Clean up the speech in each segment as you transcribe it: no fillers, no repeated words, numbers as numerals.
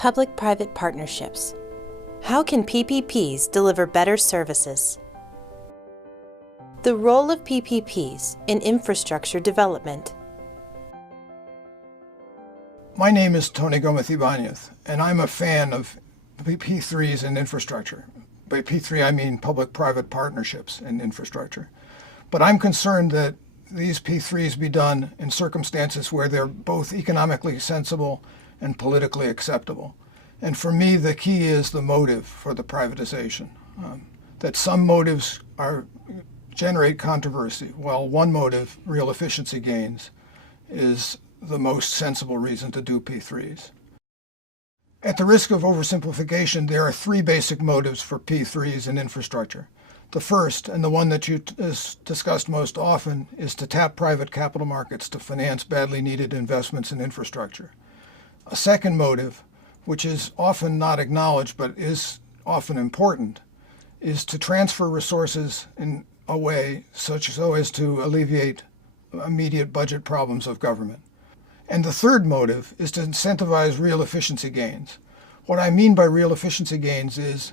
Public-private partnerships. How can PPPs deliver better services? The role of PPPs in infrastructure development. My name is Tony Gomez-Ibanez, and I'm a fan of P3s in infrastructure. By P3, I mean public-private partnerships in infrastructure. But I'm concerned that these P3s be done in circumstances where they're both economically sensible and politically acceptable. And for me, the key is the motive for the privatization. That some motives generate controversy, while one motive, real efficiency gains, is the most sensible reason to do P3s. At the risk of oversimplification, there are three basic motives for P3s in infrastructure. The first, and the one that is discussed most often, is to tap private capital markets to finance badly needed investments in infrastructure. A second motive, which is often not acknowledged but is often important, is to transfer resources in a way such as to alleviate immediate budget problems of government. And the third motive is to incentivize real efficiency gains. What I mean by real efficiency gains is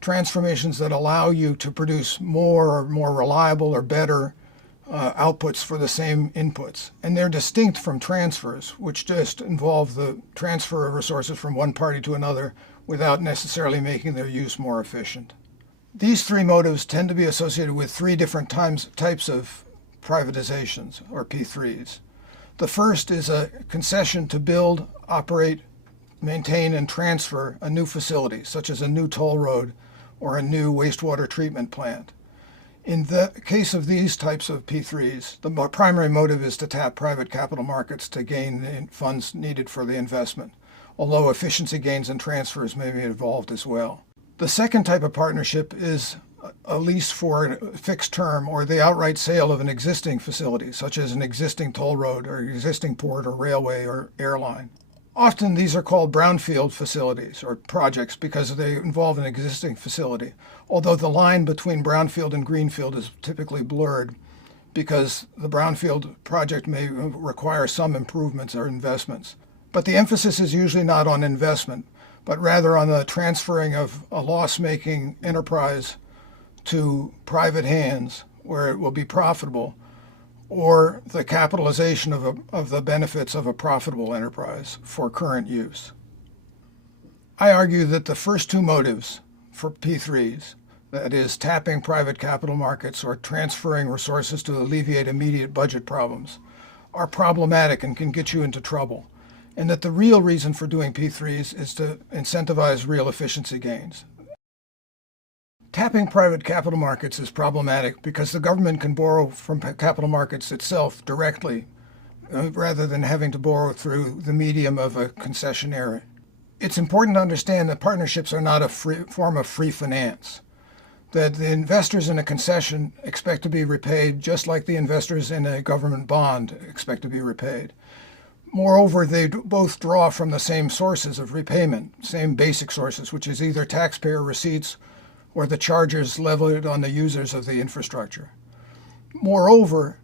transformations that allow you to produce more reliable or better outputs for the same inputs. And they're distinct from transfers, which just involve the transfer of resources from one party to another without necessarily making their use more efficient. These three motives tend to be associated with three different types of privatizations, or P3s. The first is a concession to build, operate, maintain, and transfer a new facility, such as a new toll road or a new wastewater treatment plant. In the case of these types of P3s, the primary motive is to tap private capital markets to gain the funds needed for the investment, although efficiency gains and transfers may be involved as well. The second type of partnership is a lease for a fixed term or the outright sale of an existing facility, such as an existing toll road or existing port or railway or airline. Often these are called brownfield facilities or projects because they involve an existing facility, although the line between brownfield and greenfield is typically blurred because the brownfield project may require some improvements or investments. But the emphasis is usually not on investment, but rather on the transferring of a loss-making enterprise to private hands where it will be profitable, or the capitalization of the benefits of a profitable enterprise for current use. I argue that the first two motives for P3s, that is, tapping private capital markets or transferring resources to alleviate immediate budget problems, are problematic and can get you into trouble, and that the real reason for doing P3s is to incentivize real efficiency gains. Tapping private capital markets is problematic because the government can borrow from capital markets itself directly rather than having to borrow through the medium of a concessionaire. It's important to understand that partnerships are not a form of free finance, that the investors in a concession expect to be repaid just like the investors in a government bond expect to be repaid. Moreover, they both draw from the same sources of repayment, same basic sources, which is either taxpayer receipts or the charges levied on the users of the infrastructure. Moreover,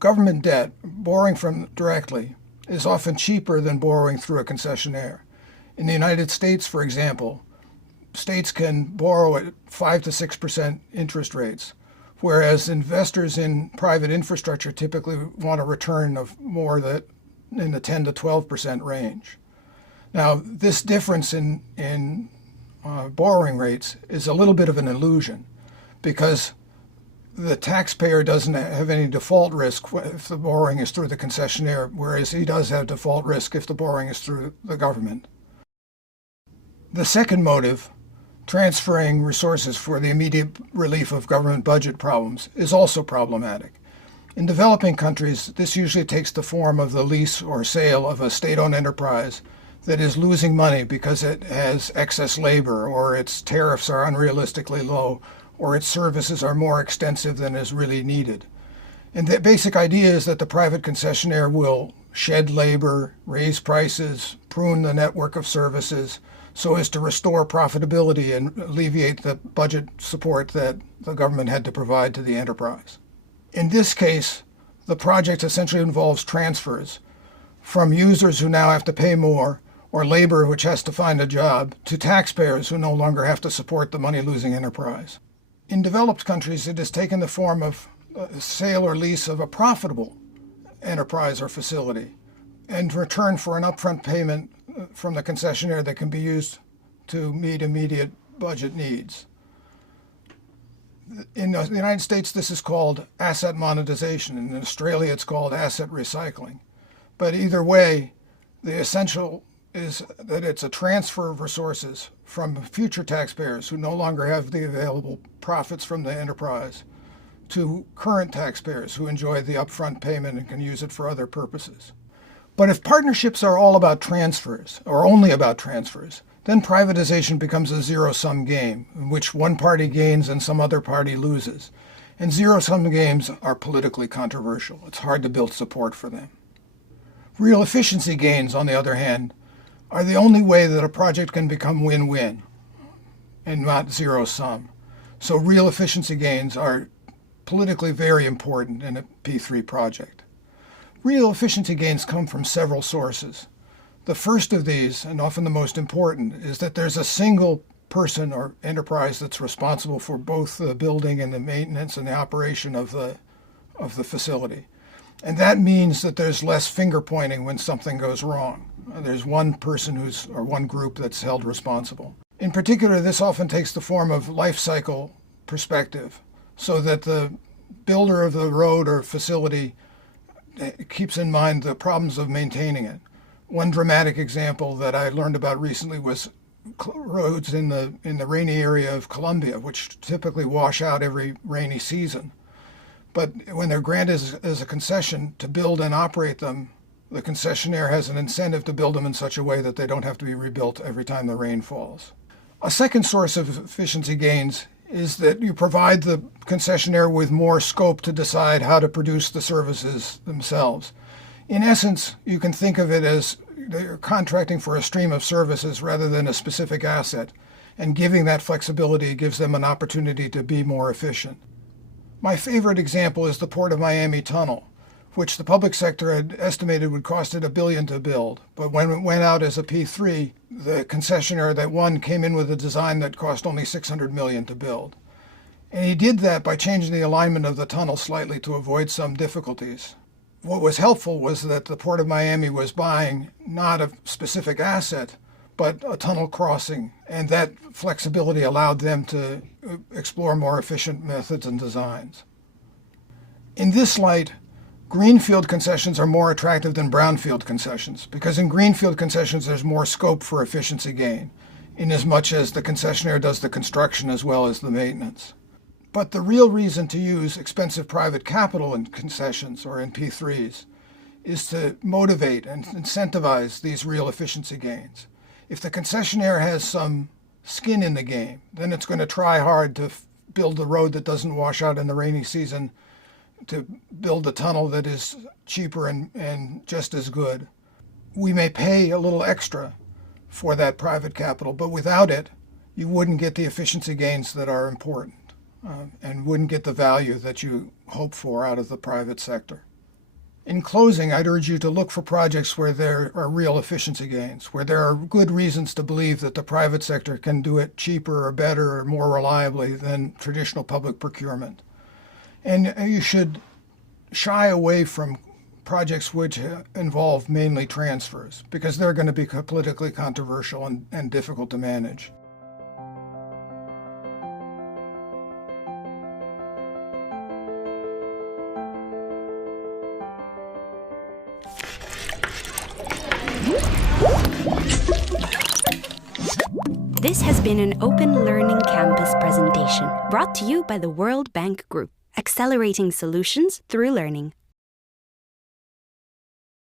government debt, borrowing from directly, is often cheaper than borrowing through a concessionaire. In the United States, for example, states can borrow at 5 to 6% interest rates, whereas investors in private infrastructure typically want a return of more in the 10 to 12% range. Now, this difference in borrowing rates is a little bit of an illusion because the taxpayer doesn't have any default risk if the borrowing is through the concessionaire, whereas he does have default risk if the borrowing is through the government. The second motive, transferring resources for the immediate relief of government budget problems, is also problematic. In developing countries, this usually takes the form of the lease or sale of a state-owned enterprise that is losing money because it has excess labor, or its tariffs are unrealistically low, or its services are more extensive than is really needed. And the basic idea is that the private concessionaire will shed labor, raise prices, prune the network of services, so as to restore profitability and alleviate the budget support that the government had to provide to the enterprise. In this case, the project essentially involves transfers from users who now have to pay more or labor which has to find a job, to taxpayers who no longer have to support the money-losing enterprise. In developed countries, it has taken the form of sale or lease of a profitable enterprise or facility, in return for an upfront payment from the concessionaire that can be used to meet immediate budget needs. In the United States, this is called asset monetization. In Australia, it's called asset recycling. But either way, the essential is that it's a transfer of resources from future taxpayers who no longer have the available profits from the enterprise to current taxpayers who enjoy the upfront payment and can use it for other purposes. But if partnerships are all about transfers, or only about transfers, then privatization becomes a zero-sum game in which one party gains and some other party loses. And zero-sum games are politically controversial. It's hard to build support for them. Real efficiency gains, on the other hand, are the only way that a project can become win-win and not zero-sum. So real efficiency gains are politically very important in a P3 project. Real efficiency gains come from several sources. The first of these, and often the most important, is that there's a single person or enterprise that's responsible for both the building and the maintenance and the operation of the facility. And that means that there's less finger pointing when something goes wrong. There's one person or one group that's held responsible. In particular, this often takes the form of life cycle perspective, so that the builder of the road or facility keeps in mind the problems of maintaining it. One dramatic example that I learned about recently was roads in the rainy area of Colombia, which typically wash out every rainy season. But when they're granted as a concession to build and operate them, the concessionaire has an incentive to build them in such a way that they don't have to be rebuilt every time the rain falls. A second source of efficiency gains is that you provide the concessionaire with more scope to decide how to produce the services themselves. In essence, you can think of it as they're contracting for a stream of services rather than a specific asset, and giving that flexibility gives them an opportunity to be more efficient. My favorite example is the Port of Miami Tunnel, which the public sector had estimated would cost it $1 billion to build. But when it went out as a P3, the concessionaire that won came in with a design that cost only $600 million to build. And he did that by changing the alignment of the tunnel slightly to avoid some difficulties. What was helpful was that the Port of Miami was buying not a specific asset, but a tunnel crossing, and that flexibility allowed them to explore more efficient methods and designs. In this light, greenfield concessions are more attractive than brownfield concessions, because in greenfield concessions there's more scope for efficiency gain, inasmuch as the concessionaire does the construction as well as the maintenance. But the real reason to use expensive private capital in concessions or in P3s is to motivate and incentivize these real efficiency gains. If the concessionaire has some skin in the game, then it's going to try hard to build a road that doesn't wash out in the rainy season, to build a tunnel that is cheaper and just as good. We may pay a little extra for that private capital, but without it, you wouldn't get the efficiency gains that are important. And wouldn't get the value that you hope for out of the private sector. In closing, I'd urge you to look for projects where there are real efficiency gains, where there are good reasons to believe that the private sector can do it cheaper or better or more reliably than traditional public procurement. And you should shy away from projects which involve mainly transfers, because they're going to be politically controversial and difficult to manage. This has been an Open Learning Campus presentation brought to you by the World Bank Group, accelerating solutions through learning.